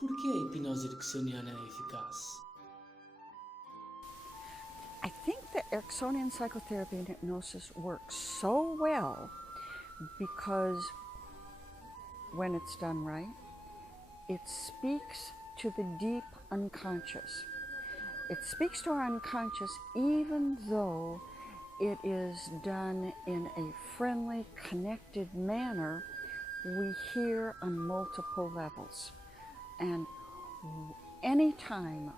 Por que a hipnose ericksoniana é eficaz? I think that Ericksonian psychotherapy and hypnosis works so well because when it's done right, it speaks to the deep unconscious. It speaks to our unconscious even though it is done in a friendly, connected manner. We hear on multiple levels. And anytime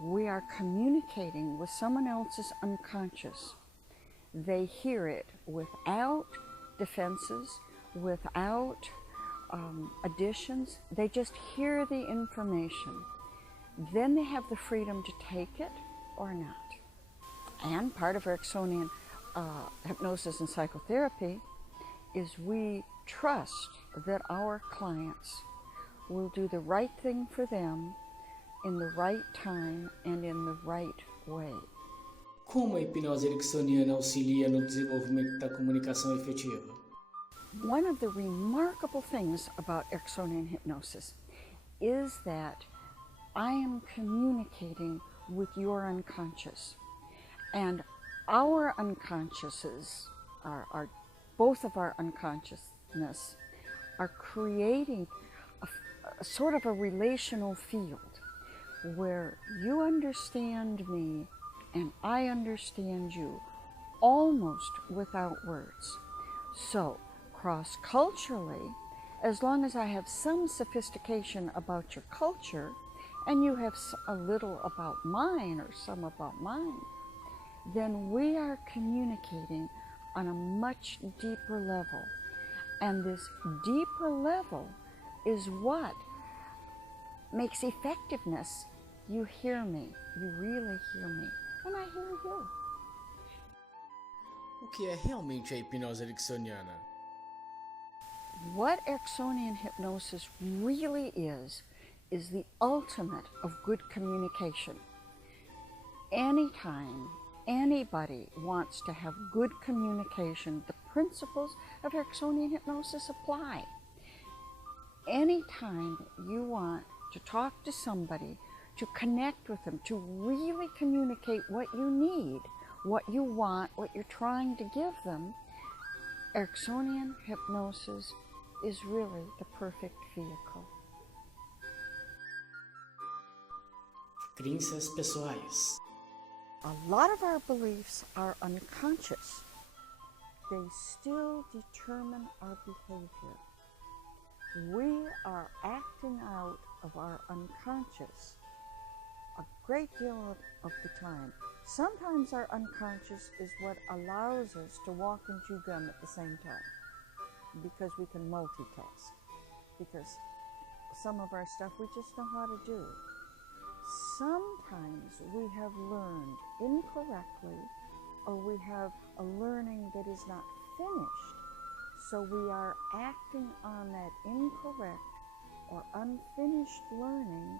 we are communicating with someone else's unconscious, they hear it without defenses, without additions. They just hear the information. Then they have the freedom to take it or not. And part of Ericksonian hypnosis and psychotherapy is we trust that our clients will do the right thing for them in the right time and in the right way. Como a hipnose ericksoniana auxilia no desenvolvimento da comunicação efetiva? One of the remarkable things about Ericksonian hypnosis is that I am communicating with your unconscious. And our unconsciouses, both of our unconsciousness, are creating a sort of a relational field where you understand me and I understand you almost without words. So, cross-culturally, as long as I have some sophistication about your culture and you have a little about mine or some about mine, then we are communicating on a much deeper level. And this deeper level is what makes effectiveness. You hear me, you really hear me, and I hear you. O que é realmente a hipnose ericksoniana? What Ericksonian hypnosis really is the ultimate of good communication. Anytime anybody wants to have good communication, the principles of Ericksonian hypnosis apply. Anytime you want to talk to somebody, to connect with them, to really communicate what you need, what you want, what you're trying to give them, Ericksonian hypnosis is really the perfect vehicle. Crenças pessoais. A lot of our beliefs are unconscious. They still determine our behavior. We are acting out of our unconscious a great deal of the time. Sometimes our unconscious is what allows us to walk and chew gum at the same time because we can multitask, because some of our stuff we just know how to do. Sometimes we have learned incorrectly, or we have a learning that is not finished, so we are acting on that incorrect or unfinished learning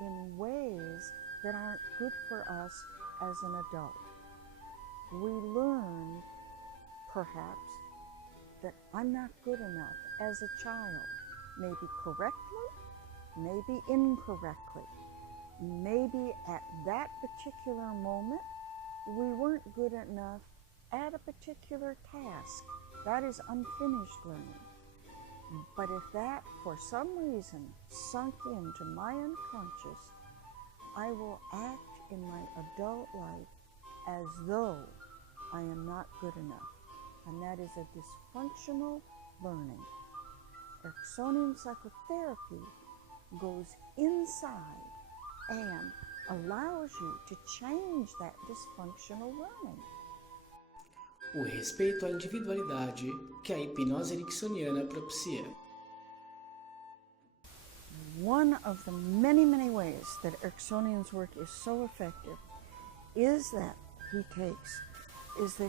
in ways that aren't good for us as an adult. We learn, perhaps, that I'm not good enough as a child, maybe correctly, maybe incorrectly. Maybe at that particular moment, we weren't good enough at a particular task. That is unfinished learning. But if that, for some reason, sunk into my unconscious, I will act in my adult life as though I am not good enough. And that is a dysfunctional learning. Ericksonian psychotherapy goes inside and allows you to change that dysfunctional learning. O respeito à individualidade que a hipnose ericksoniana propicia. One of the many, many ways that Ericksonian's work is so effective is that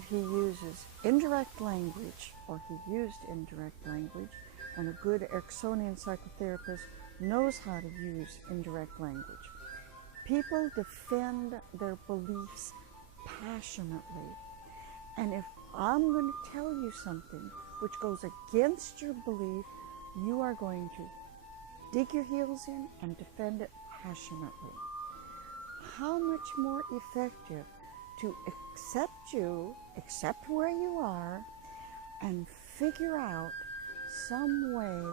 he uses indirect language, or he used indirect language, and a good Ericksonian psychotherapist knows how to use indirect language. People defend their beliefs passionately, and if I'm going to tell you something which goes against your belief, you are going to dig your heels in and defend it passionately. How much more effective to accept where you are, and figure out some way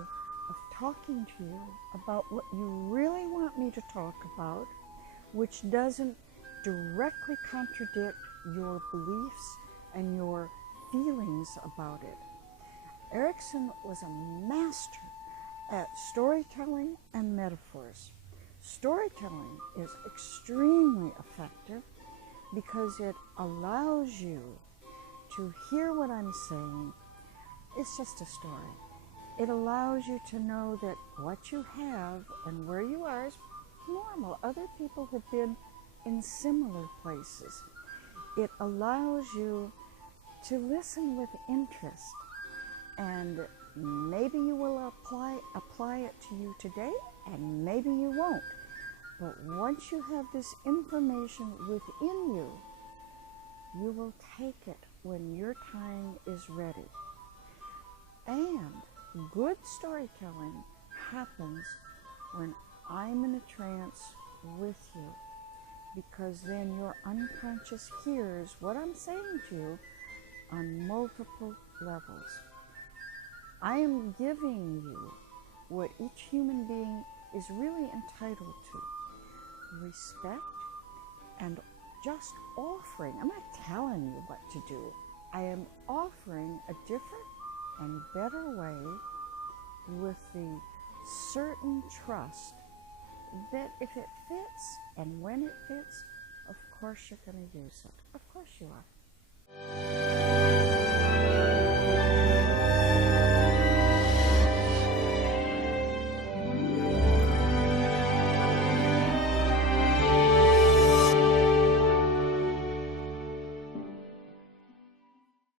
of talking to you about what you really want me to talk about, which doesn't directly contradict your beliefs and your feelings about it. Erickson was a master at storytelling and metaphors. Storytelling is extremely effective because it allows you to hear what I'm saying. It's just a story. It allows you to know that what you have and where you are is normal. Other people have been in similar places. It allows you to listen with interest, and maybe you will apply it to you today, and maybe you won't. But once you have this information within you, you will take it when your time is ready. And good storytelling happens when I'm in a trance with you, because then your unconscious hears what I'm saying to you on multiple levels. I am giving you what each human being is really entitled to: respect, and just offering. I'm not telling you what to do. I am offering a different and better way with the certain trust that if it fits and when it fits, of course you're going to use it. Of course you are.